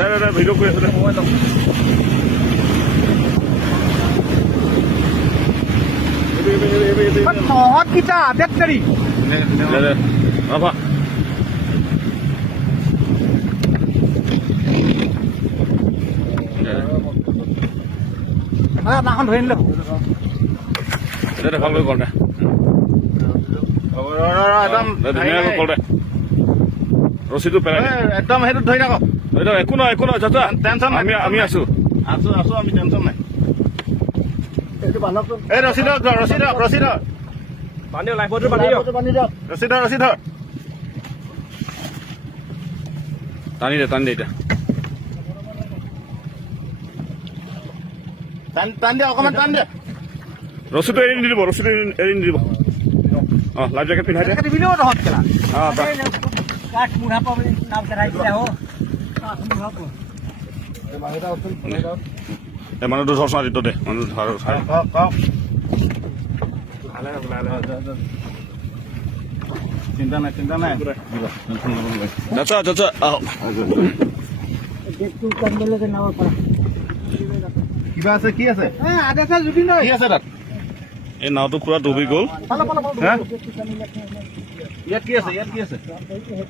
Video' কৰি আছো Mohon kita update dari. apa Makan doain lo. এটা ভাল কৰি কল দে একদম ধুনীয়াকৈ কল দে ৰছীটো পেলাই দে একদম সেইটো ধৰি থাকক একো নহয় চাচা টেনচন নাই আমি আছো আছো আমি টেনচন নাই Itu balok tuh. এই ৰছী ধৰ ৰছী ধৰ Bandi lah, bodoh bandi yo. ৰছী ধৰ টানি দে এতিয়া টান দিয়া অকণমান টান দিয়া ৰছীটো এৰি নিদিব এৰি নিদিব অঁ লাইফ জেকেট পিন্ধাই দে Kita video dah hot kala. অঁ Kat murah apa nam kerai dia ho. Kat murah apa. এই মানুহটো ধৰ চোৱা দিত দে মানুহ ধৰ কওক চিন্তা নাই চাচা আহক Itu kan boleh ke nawa para. কিবা আছে কি আছে Ada saya judi no. কি আছে তাত এই নাওটো পুৰা ডুবি গ'ল Pala. ইয়াত কি আছে